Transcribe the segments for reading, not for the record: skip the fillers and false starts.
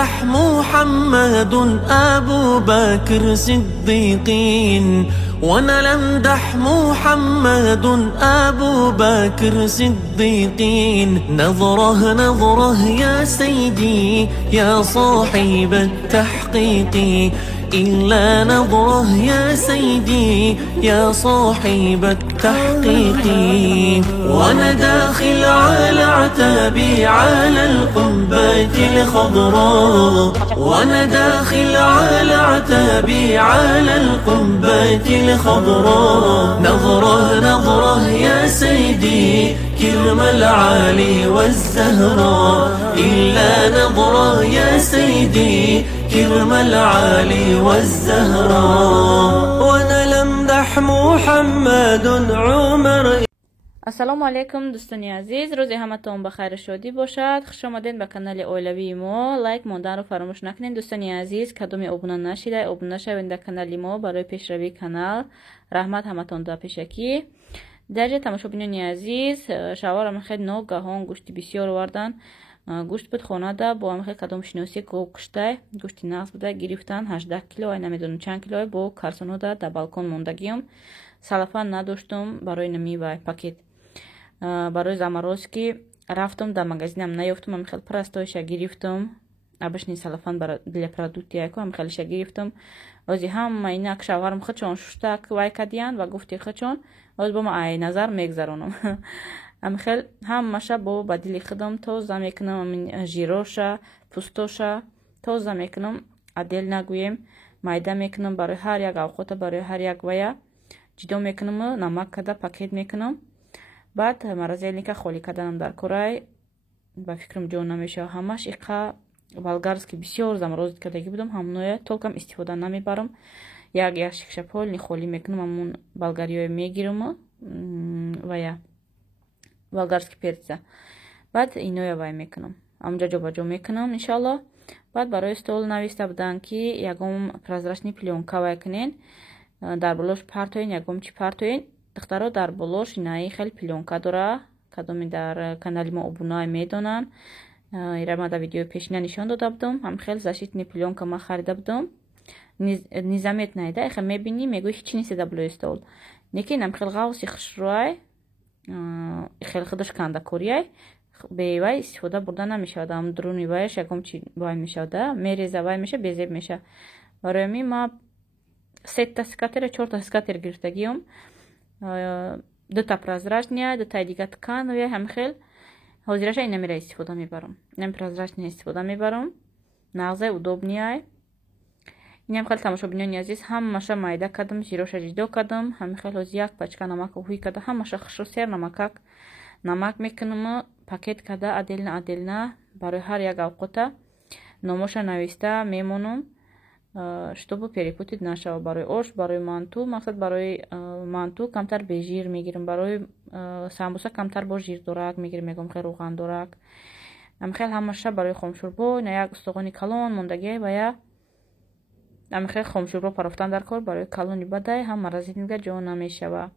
نمدح محمد أبو بكر صديقين، ونمدح محمد أبو بكر صديقين. نظره نظره يا سيدي يا صاحب التحقيق، إلا نظره يا سيدي يا صاحب التحقيق. وأنا داخل على عتابي على القبة الخضراء، وأنا داخل على عتابي على القبة الخضراء. نظره نظره يا سيدي كرم العالي والزهراء، إلا نظره يا سيدي كرم العالي والزهراء. ونلمدح محمد عمر. ассалому алейкум дӯстони азиз, рӯзи ҳаматон ба хайру шодӣ бошад. хуш омадед ба канали оилавии мо. лайк монданро фаромӯш накунед. дӯстони азиз, кадоме обуна нашида, обуна шавед дар канали мо барои пешравии канал. раҳмат ҳаматон да пешакӣ. дар тамошобинони азиз, шаварам хеле ногаҳон гӯшти бисёр овардан. гӯшт буд хонада бо хеле кадом шиноси гов куштай, гӯшти нағз буда гирифтан 18 кило, ай намедонам чанд кило бо карсонода дар балкон мондагиём. салафан надоштум барои намивай пакет. барои заморозки рафтум дар магазинам наёфтум, ам хеле простоиша гирифтум. обычный салафан для продукти айко ам хелеша гирифтум. ози ҳама инак шавҳарам хачон шуштак вай кадиян ва гуфти хачон оз бома ай назар мегзаронам. ам хел ҳамаша бо ба дили худам тоза мекунам. амин жироша пустоша тоза мекунам, адел нагӯем, майда мекунам барои ҳар як авқота, барои ҳар як вая ҷидо мекунам, намак када пакет мекунам. баъд морозилника холӣ каданам дар курай ба фикрам ҷо намешава. ҳамаш иқа болгарски бисёр заморозит кардагӣ будам, ҳамоное толкам истифода намебарам. як ящик шаполни холӣ мекунам, ҳамон болгариё мегирам вая болгарски перца. баъд иноя вай мекунам, амҷа ҷобаҷо мекунам иншаллоҳ. баъд барои стол нависта буданд ки ягон прозрачни пленка вай кунен, дар болош партоен, ягон чи партоен. духтаро дар болош инаи хеле пленка дора, кадоми дар канали мо обуна медонанд. ирама дар видеои пешина нишон дода будам. ҳам хеле защитни пленка ма харида будам. низамет найда иха мебини мегӯи ҳичи нест дар болои стол. лекин ам хеле ғавси хушруай хеле худаш кандакорияй бе вай истифода бурда намешавад. ам дуруни вайш ягон чи вай мешавада, мереза вай меша, безеб меша. барои ҳамин ма 3 скатер 4 скатер гирифтагиём. 2 прозрачния, 2 дига ткановия. ҳам хел ҳозираша ин намера истифода мебарам. ин прозрачния истифода мебарам. нағзе удобнияй. инам хел тамошобинони азиз, ҳамаша майда кардам, жироша ҷидо кардам. ҳам хел ҳози як пачка намак ҳуй када, ҳамаша хушро сер намакак намак мекунам, пакет када аделна аделна барои ҳар як авқота номоша нависта мемонам, чтобы перепутать нашава. барои ош, барои манту, мақсад барои манту камтар бежир мегирам, барои самбуса камтар бо жирдорак мегирам, ягон хел рӯғандорак. ам хел ҳамаша барои хомшӯрбо ина як устуғони калон мондагия ва я ам хел хомшӯрбо парофтан дар кор барои калони бадай ҳам маразидинга ҷо намешава.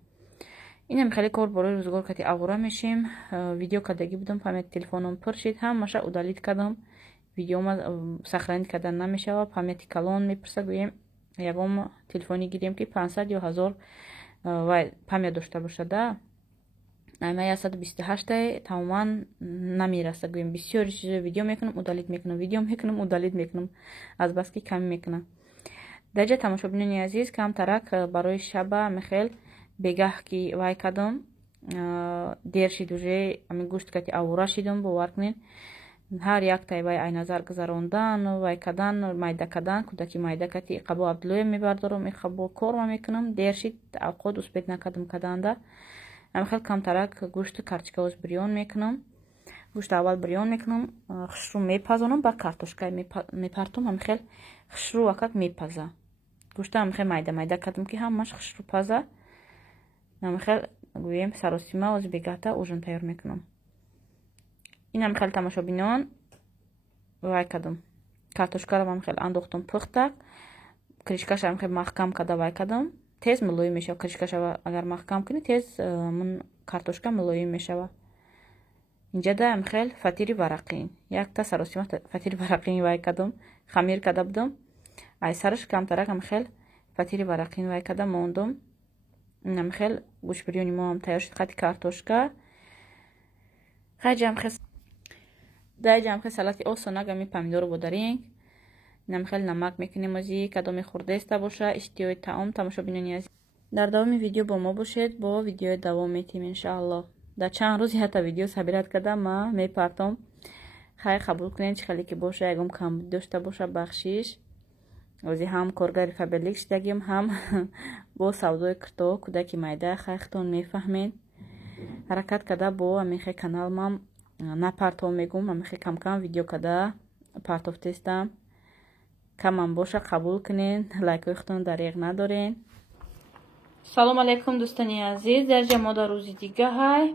инам хеле кор барои рӯзгор кати аввора мешем. видео кардагӣ будам, памяти телефоном пур шид, ҳамаша удалит кардам. видеома сахранит кардан намешава. памяти калон мепурса, гӯем ягон телефони гирем ки 500 ё 1000 вай памят дошта бошада. ама 128 тамоман намераста. гӯем бисёри чизо видео мекунам, удалит мекунам, видео мекунам, удалит мекунам, аз баски ками мекунам. даҷа тамошобинони азиз, камтарак барои шаба мехел бегаҳ ки вай кардам, дер шид уже ами гӯшт кати аввора шидам. бовар кунед ҳар яктай вай ай назар гузарондан, вай кадан, майда кадан, кӯдаки майда кати иқабо абдулоя мебардорам, иқабо корма мекунам. дер шид авқот успет накардам каданда. ам хел камтарак гӯшт карчикаоз бирён мекунам. гӯшт аввал бирён мекунам, хушрӯ мепазонам, ба картошка мепартам. ам хел хушрӯ акак мепаза. гӯшта ам хел майда майда кардам ки ҳамаш хушрӯ паза. ам хел гӯем саросима оз бегата ужин тайёр мекунам. инам хел тамошобинон вай кардам. картошкаро ам хел андохтам пухта. кришкаша ам хел маҳкам када вай кардам. тез мулоим мешава. кришкаша агар маҳкам кунӣ, тез картошка мулоим мешава. اینجا دارم خیل فطیری ورقین یک تا سراسیمه فطیری ورقین وای کدم خمیر کده بودم ای سرش کم ترکم خیل فطیری ورقین وای کده موندم اینم خیل گوش بریونی ما هم تیار شد خطی کارتوشکا خیلی جمع خیل در جمع خیل سلاتی او سونگا می پامیدور بودارین اینم خیل نمک میکنیم ازی کدومی خورده است باشه اشتیای تعام تماشا بینونی از در دوام ویدیو با ما باشید با ویدیو دوام میتیم انشاءالله در چند روزی حتی ویدیو صبیرت کردم ما میپرتم خیلی قبول کنین چه خیلی که باشه یکم کم داشته باشه بخشیش ازی هم کارگری فابریکش دگیم هم با سودای کرتو کودکی مایده خیلی ختون میفهمین حرکت کده با امیخی کانال ما نپرتو میگم امیخی کم کم ویدیو کده پرتوف تستم کم هم باشه قبول کنین لایک وقتون دریغ ندارین. سلام علیکم دوستانی عزیز در جمع در روزی دیگه های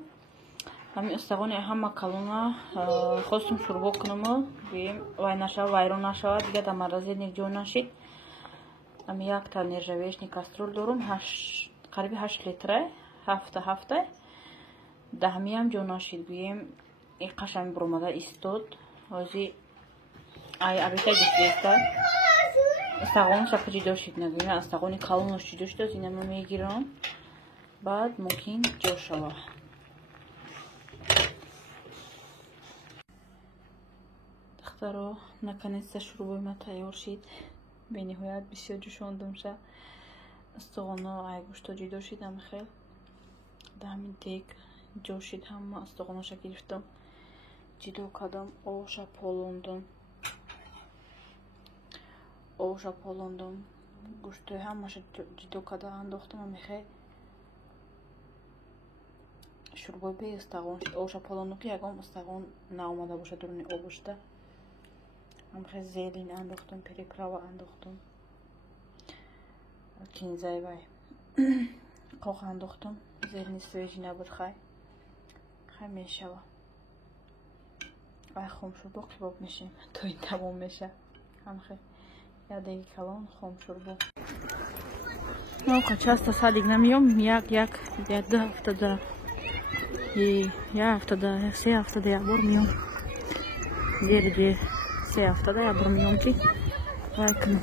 همین استقانی همه کلونا خواستم شروع کنم بیم وای نشود وایرون نشود دیگه در مرزی نیک جو نشید امی یک تا نرژویشنی کسترول دارم قریبی 8 لیتره هفته ده همی هم جو نشید بیم این قشنگ برومده ایستود وزی ای ابیتا گفته استقون شکل جدا شد نگویم استقونی کلونش جدا شد از اینم میگیرم بعد ممکن جو شود دخترو наконец-то شروع بیم تیار شد به نهایت بسیار جوشاندم شد استقونا ای گوشتا جدا شد هم خیل در همین تیک جو شد هم استقوناشا گرفتم جدا کردم اوشا پولوندم اوشا پولوندم گوشتوی همش جدا کرده انداختم میخوای شروع به استقون اوشا پولوندم که یکم استقون ناومده باشه درونی آبشته میخوای زیلین انداختم پریکراوا انداختم کینزای وای قاق انداختم زیلین سویجی نبود خیلی میشه وای خم شد با قباب میشیم تو این تمام میشه هم خیلی یا دیگه کلان خم شربو موقع چاست صادق نمیام یک یا 2 هفته دارم یک هفته دارم 3 هفته دارم بار میام دیگه 3 هفته دارم بار میام چی وایکنم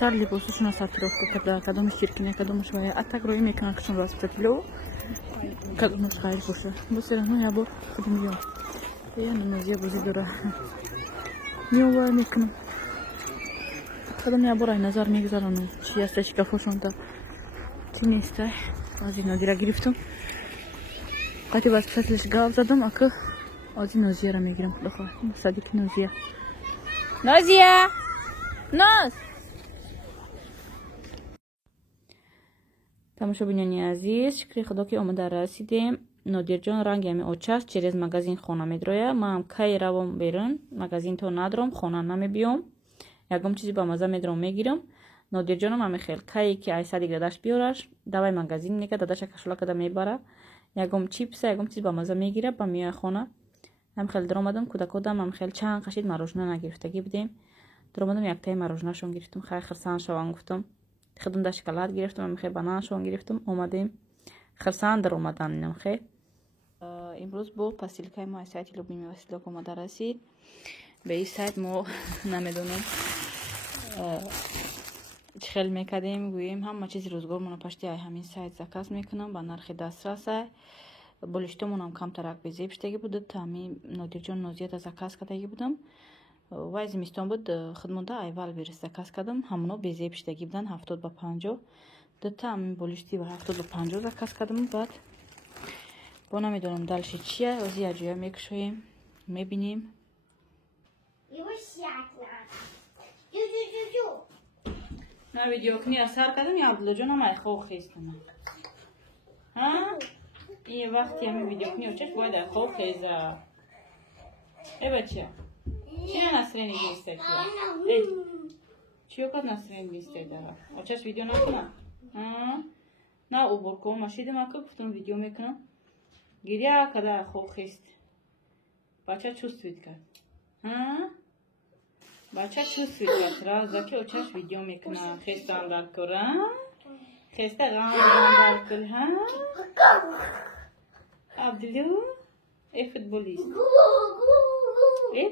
سر لباسشون از ساتیروفکو کرده کدومش چرکنه کدومش وای اتک روی میکنن کشون راست پتلو کدومش خیلی خوشه بسیار نه یا بار کدوم میام یا نمازی بازی داره میام وای میکنم کدوم یا برای نظر میگذارم چی هستش که خوشم تا چی نیسته از این نازی را گرفتم قطعی باز فصلش گاو زدم اکه از این نازیه را میگیرم بخواه صدیق نازیه ناز تماشا بینانی عزیز شکری خدا که آمده رسیدیم نادیر جان رنگ همی اوچست چیز مگزین خونه میدرویه ما هم کای روم بیرون مگزین تو ندارم خونه نمی بیام یکم چیزی با مزه میدرم میگیرم نادیر جانم هم خیلی کایی که ایسا دیگه داداش بیارش دوای مگزین میگه داداش کشلا کده میبره یکم چیپس یکم چیزی با مزه میگیره با میای خونه هم خیلی درآمدم کودکودم هم خیلی چند قشید ماروژنا نگرفتگی بودیم درآمدم یک تای ماروژناشون گرفتم خیلی خرسان شوان گفتم خودم داشت شکلات گرفتم هم خیلی بنانشون گرفتم اومدیم خرسان درآمدن اینم خیلی امروز با پاسیلکای ما سایت لوبیمی واسیلا که اومده رسید به این سایت ما نمیدونم چه خیلی میکردیم گوییم همه چیز روزگار منو پشتی همین سایت زکاس میکنم با نرخ دسترس بولشتمون هم کم ترک به زیبشتگی بود تا همین نادیر جان نوزیت زکاس کردگی بودم وای زمستان بود خدمونده ایوال بیرست زکاس کردم همونو به زیبشتگی بودن 70 با 50 دوتا همین بولشتی با 70 با 50 زکاس کردم بعد با نمیدونم دلش چیه از یه جویا میکشویم میبینیم نه ویدیو کنی اثر کردم یا عبدالله جان هم ای خواه خیستم ها؟ این وقتی همین ویدیو کنی و چش باید ای خواه خیزه ای بچه چی نه نسرینی بیسته که چی اوقات نسرین بیسته داره و چش ویدیو نکنم نه او برکو ماشیدم اکا گفتم ویدیو میکنم گیریا کده خواه خیست بچه چوستوید کرد بچه چوستوید کرد رازا که اوچش ویدیو میکنه خیست اندر کرن خیسته غم اندر کل ها عبدالو футболист.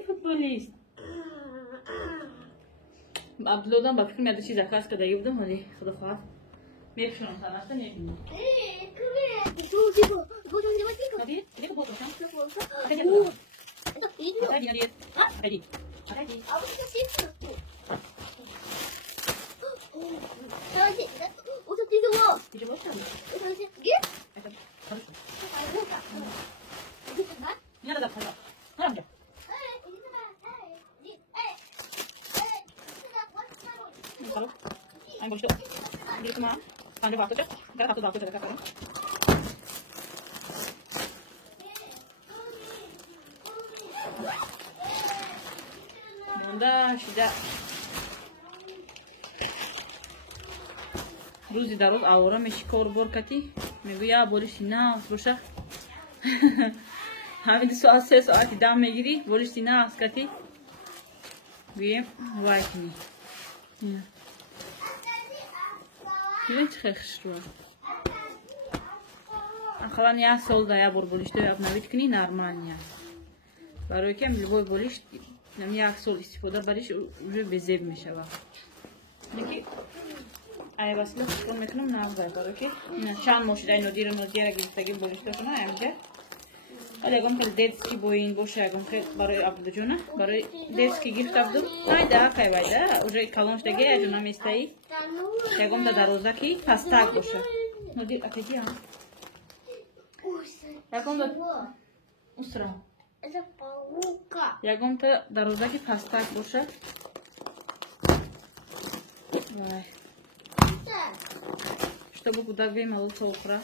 Футболист. Абдуллодан ба фикр меяд чиз заказ кардаги будам, вале худо хоҳад мепӯшонам санашта мебинам. Anh bố chỗ đi cơ mà làm được vào tôi chứ cái vào tôi các bạn onda şida روزی در روز آورم شکار بار کتی میگو یا بولشتی نه روشه همین 2 ساعتی دم میگیری بولشتی نه از کتی بیم وای کنی ببین چه خیخش رو اخلان یا سال دا یا بار بولشتی اب نوید کنی نرمانی هست برای که لبای بولشت نمی یک سال استفاده برش уже беззеб میشه نکی ای واسه کن میکنم نازای برای که اینا چند ماشین اینو دیره گرفتگی بولشته کنه همینجا ولی اگم خیلی دیتسکی بوین باشه اگم خیلی برای عبدو جونه برای دیتسکی گرفت عبدو نایده کای وایده уже کلونش دیگه جونا میستایی اگم دا دروازه کی پستاک باشه ندیر اپیدی هم اگم دا اسرا اگم دا دروازه کی پستاک باشه وای чтобы подогрей молоко утра.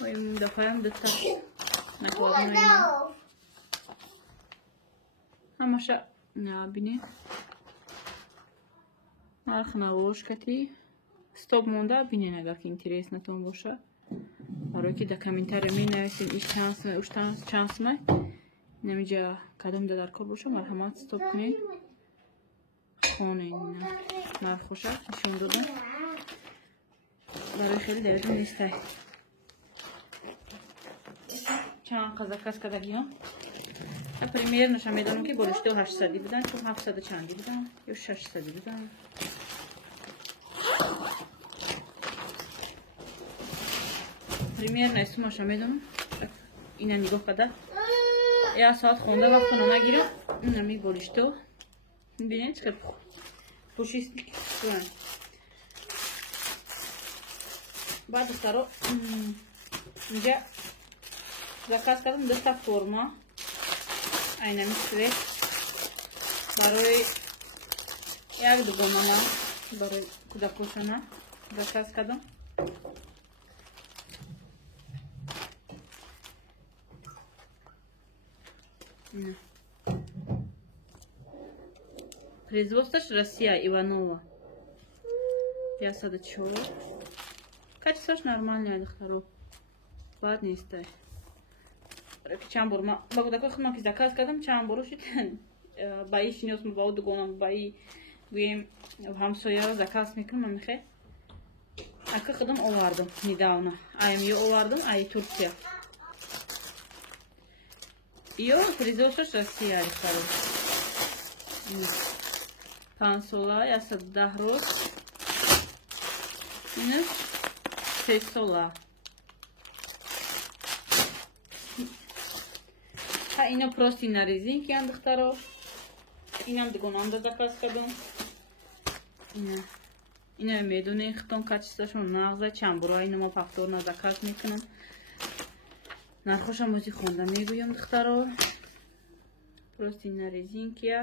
Ой, допаем до так накладной. Амаша на бини. Архна ложкати. Стоп монда бини нагак интересно том боша. Бароки да комментарий ми навесим иш шансме, уш шансме. Намиджа кадом да дар кор боша, марҳамат стоп кунин. Хонин. Мархоша нишон додам. برای خیلی دردون نیسته چند قزاکاس کدگی هم پریمیر نشان میدانم که بولشته 800 بودن چون 700 چندی بودن یا 600 بودن پریمیر نشان نشان میدانم اینا نگاه کده یا ساعت خونده وقت نمیگیرم نمی بولشته ببینید چقدر پوشیست بعد старо اینجا заказ کردم 2 تا فرما عینمی سویت برای یک دوگانه برای کودکوشانه заказ کردم производство Россия Иванова я садочу качество нормальное дохторов бад нестай чанд бор ма ба такой худмат заказ кардам чанд бор шуд баи шинос мо ба дугонам баи гуем ҳамсоя заказ мекунам мехе ака худам овардам недавно аям ё овардам ай Турция ё производство Россия дохторов пансола я 10 роз инаш 6 сола. А ино прости на резинки андахтаро. Инам дгонанда заказ кардам. Ино медуне хтон качествашон нағза чанд бора ино повторно заказ мекунам. Нархоша музи хонда мегӯям духтаро. Прости на резинки.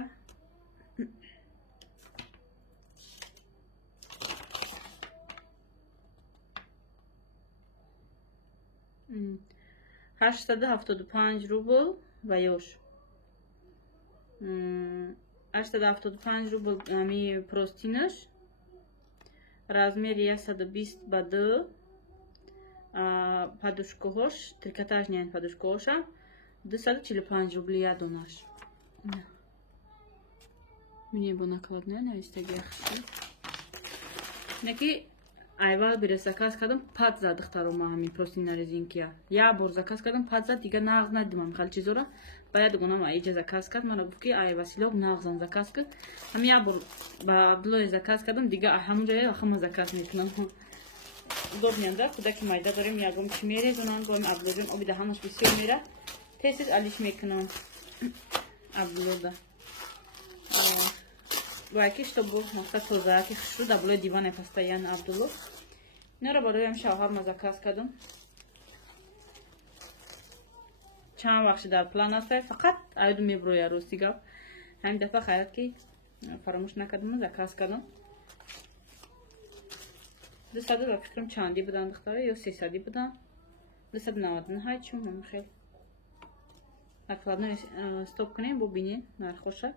875 рубл ва ёш 875 рубл ами простинаш размери 120 ба 2 подушкоҳош трикотажни подушкоҳоша 245 рубли я донаш мне бо накладне навистаги яхши неки Ayval bir zakaz kadın pat zadıktar o mahami prostina rezinkiya. Ya bor zakaz kadın pat zad diga nağz nadimam xalçi zora. Bayad gonam ayca zakaz kad mana buki ay vasilov nağzan zakaz kad. Ham ya bor ba ablo zakaz kadın diga hamja ya xama zakaz miknam. Добненда, куда ки майда дорим ягом чмере зонан гом аблодон обида хамаш бисёр мера. Тесис алиш мекунам. Аблода. Вайки чтобы мақсад тозаки хушру да було диване постоянно Абдулло. Нера бароям шавҳам заказ кардам. Чанд вақт дар план аст, фақат айду меброя ростига. Ҳамин дафъа хайрат ки фаромӯш накардам, заказ кардам. 200 ба фикрам чанди будан духтара ё 300 будан. 290 чун ман хел. Накладно стоп кунем бо бинин нархоша.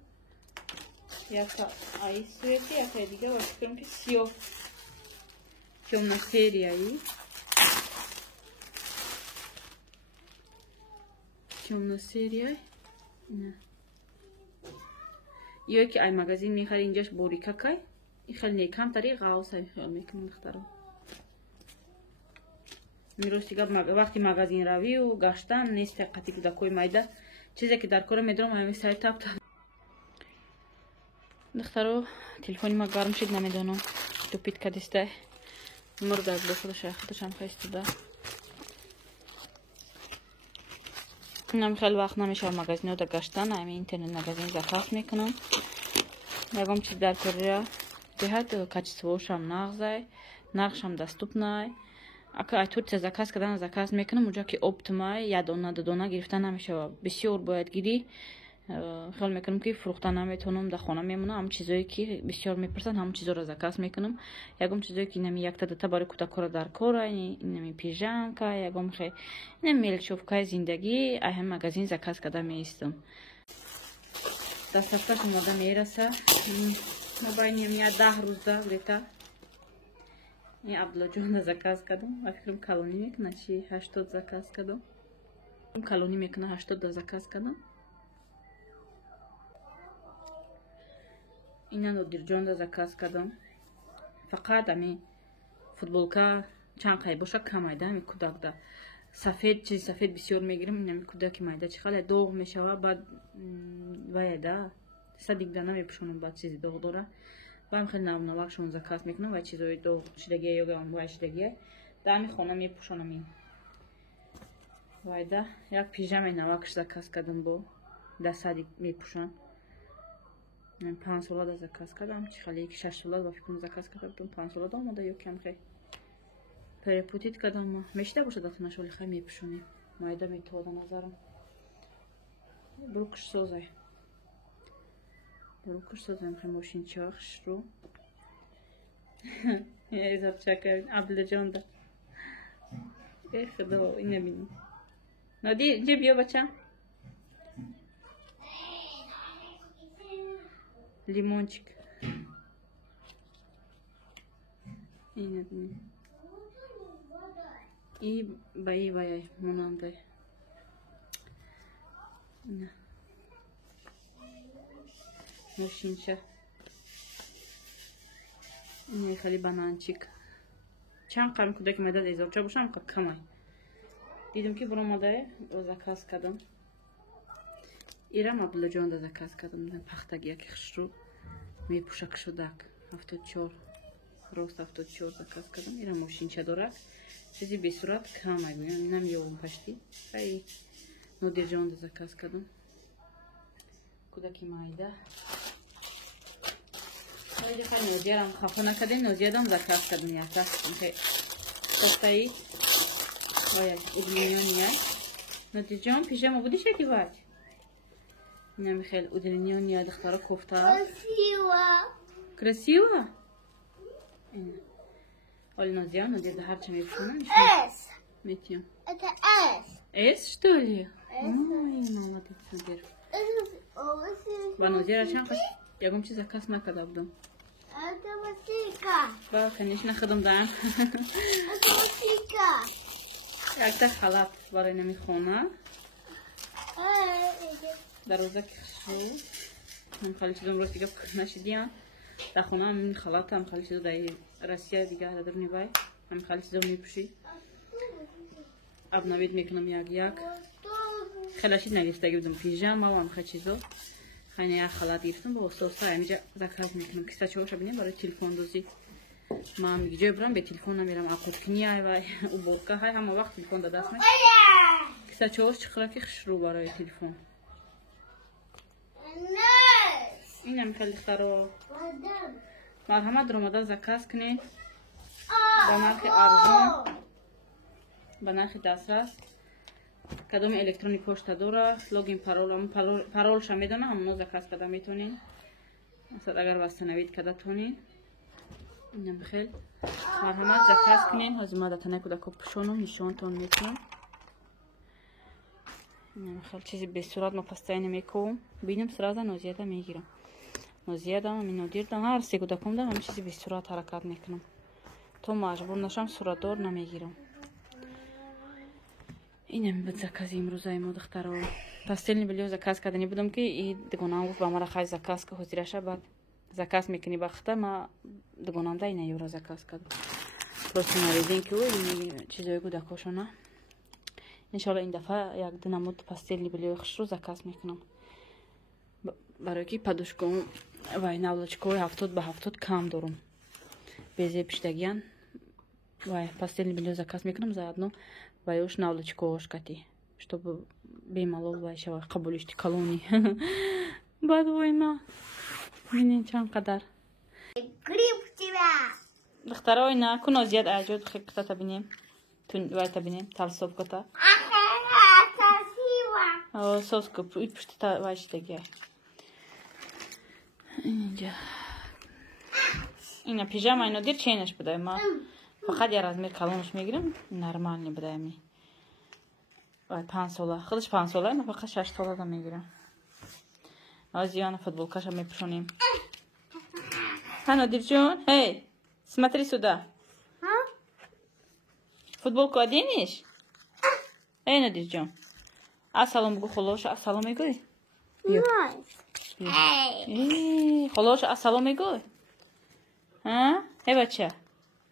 Яка айсвети, яка дига ба фикрам ки сиё. Тёмна серияи. Тёмна серия. Ё ки ай магазин мехари инҷаш бори какай. خلني كم طريق عاوزة ممكن نختاره میروستی گفت وقتی مغازین روی و گشتن نیست قطعی که دکوی مایده چیزی که در کار میدارم همین سری تاب تاب دخترو تلفنی ما گرم شد نمیدونم تو پیت کدیسته مرد از بخودش خودش هم خیسته ده نمی خیلی وقت نمیشه مغازین رو گشتن همین اینترنت مغازین زخاف میکنم یکم چیز در کار Дехат качествошам нағзай, нархшам доступнай. Ака ай Турция заказ кардан заказ мекунам, унҷо ки оптимай, я дона дона гирифта намешава. Бисёр бояд гирӣ. Хел мекунам ки фурӯхта наметавонам, дар хона мемонам. Ҳам чизое ки бисёр мепурсанд, ҳам чизоро заказ мекунам. Ягом чизое ки инами якта дата барои кӯдакора дар кора, инами пижамка, ягом хе инами мелчовкаи зиндагӣ, ай ҳам магазин заказ карда меистам. Дастафташ омода мераса. Мобайним я 10 рӯз да лета. Я Абдуллоҷон заказ кардам. Ва фикрам калонӣ мекуна чи 80 заказ кардам. Калонӣ мекуна 80 да заказ кардам. Ина Нодирҷон да заказ кардам. Фақат ами футболка чанд қай боша кам айда ами кӯдак да. Сафед чизи сафед бисёр мегирам, ин ами кӯдаки майда чи хеле доғ мешава, баъд вайда садик да намепӯшонам, баъд чизи доғ дора. Баъд хеле навнавақшон заказ мекунам, вай чизои доғ шидагия ё гам вай шидагия. Да ами хона мепӯшонам ин. Вайда як пижаме навақш заказ кардам бо да садик мепӯшам. 5 сола да заказ кардам, чи хеле 6 сола ба фикрам заказ кардам, 5 сола да омода ё кам хе. Перепутит кардам, мешида бошад да нашоли хай мепӯшонем. Майда метавода назарам. Брукш созай. Брукш созаем хай мошинчахшро. Я запчакаю Абдуллоҷон да. Эх, да, ина бини. Нади, ҷе биё бача. Лимончик. Ина бини. И баи ваяй монандай. Ина. Мошинча. Ина хали бананчик. Чанд қам кӯдаки майда эзорча бошам, камай. Дидам ки буромадай заказ кардам. Ирам Абдуллоҷон да заказ кардам. Пахтаги яки хушрӯ мепӯша кушодак 74. Рост 74 заказ кардам. Ирам мошинча дорад. Чизи бесурат камай гӯям, инам ёвам пашти. Хай Нодирҷон да заказ кардам. Кӯдаки майда. Хайди хай Нозиярам хафа накардем, Нозиярам заказ кардам яка. Состаи вая удлинёния. Нодирҷон пижама будиш одевать? Инам хел удлинёния духтара кофта. Красиво? Оли Нозиям, Нозиям ҳарча мепӯшонам. Метиям. Это S. S, что ли? Ой, молодец, Нозир. Ба Нозира чанд қаш ягом чиз заказ накарда будам. Это масика. Ба, конечно, ходам даам. Это масика. Якта халат барои нами хона. Дарозаки хушрӯ. Ҳам хали чизам рости гап нашидиям. در خونه هم خالات هم خالی چیزا در روسیه دیگه در نیوای هم خالی چیزا میپوشی ابنوید میکنم یک خیلی چیز نگرفتگی بودم پیژامه و هم خیلی چیزا خیلی یک خالات گرفتم با سوستا اینجا زکات میکنم کسا چهارش بینیم برای تلفن دوزی ما میگه جای برام به تلفن نمیرم اپلود کنیای و او بودکه های همه وقت تلفن داده است کسا چهارش چخرا که خشرو برای تلفن این هم خیلی خرو مرحمت رومادا زکات کنید با نرخ ارزان با نرخ دسترس کدام الکترونیک پشت داره لوگین پارولش هم میدونه همونو زکات کده میتونین مثلا اگر واسه نوید کده تونین اینم خیلی مرحمت زکات کنین هزیمه دتنه کده که پشونم نشانتون میکنم اینم خیلی چیزی به صورت ما پستای نمیکنم بینم سرازه نوزیاده میگیرم نوزیاده هم نودیردم هر سی کده کم دم همه چیزی به صورت حرکت میکنم تو مجبور نشم صورت دار نمیگیرم اینم بود زکات امروزای ما دخترها پاستل نبلیو زکات کردنی بودم که این دگونام گفت با ما را خواهی زکات که حضیرش بعد زکات میکنی بخته ما دگونام دای نیورا زکات کردم پروسی نریدین که این چیزایی گوده کشونه انشالله این دفعه یک دنمود پاستل نبلیو خش رو زکات میکنم برای که پدوشکم وای نولچکوی 70 به 70 کم دارم بیزه پشتگیان وای пастельный белье заказ میکنم заодно вай уж наволочкош кати чтобы бемалол вай шава қабулишти колони бад война менин чанд қадар Гриб у тебя. духтара ойна куно зияд аҷод хиқта табинем тун вай табинем талсоб кота Красиво. соску ит пушта вай штеги инҷа ина пижама ино дир ченаш будай ма فقط یه размер کلانش میگیرم نرمال نبوده می و 5 ساله خودش 5 ساله نه فقط 6 ساله دارم میگیرم آزیان فوتبالکاش میپوشونیم هنادیر جون هی смотри сюда футболку оденешь эй надир جون ассалом бигу холоша ассалом мегӯй эй холоша ассалом мегӯй ها эй бача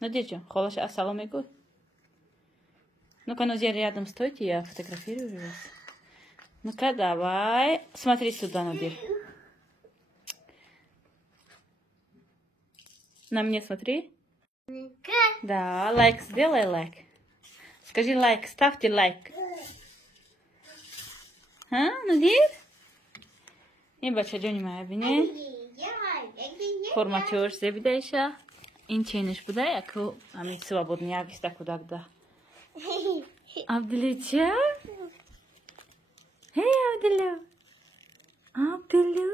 Надир Джон, холоша ассалом мегӯй. Ну-ка, Назир, рядом стойте, я фотографирую вас. Ну-ка, давай. Смотри сюда, Надир. На меня смотри. Да, лайк сделай, лайк. Скажи лайк, ставьте лайк. А, Надир? И бача Джони моя бине. Форма чёрш зебидайша. این چینش بوده یکو همین свободný агиста куда да Абдулича Hey Абдулу Абдулу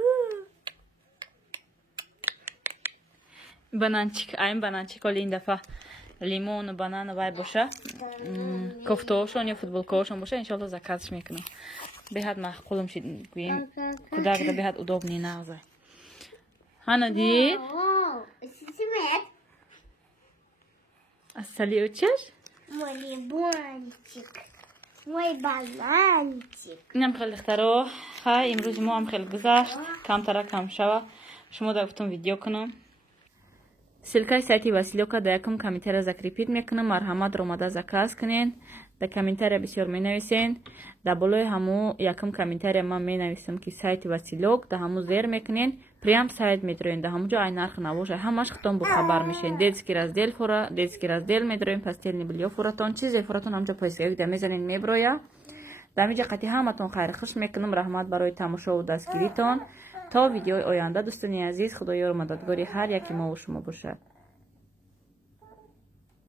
бананчик айн бананчик оли این دفعه لیمون و بانان وای باشه کوفته‌هاشون یا футболкаҳошон باشه انشالله закатش میکنم بهت معقولم شد گوییم куда да بهت удобный нагзай هانادیر Ассали учишь? Мой лимончик. Мой бананчик. اینم خیلی دخترها های امروز ما هم خیلی گذشت کمتر کم شوه شما در گفتم ویدیو کنم سلکای سایتی واسیلوکا در یکم کامنتر закрепит میکنم مرحمت روماده заказ کنین در کامنتر بسیار می نویسین در بالای همو یکم کامنتر من می نویسم که سایت واسیلوک در همو زیر میکنین прям сайт метроин да ҳамуҷо ай нарх навоша ҳамаш хитон бо хабар мешен детский раздел фура детский раздел метроин пастельный белье фуратон чизе фуратон ҳамҷо поисгаёк да мезанин меброя дар ҳамиҷа қати ҳаматон хайр хуш мекунам раҳмат барои тамошову дастгиритон то видеои оянда дӯстони азиз худоёр мададгори ҳар яки мову шумо бошад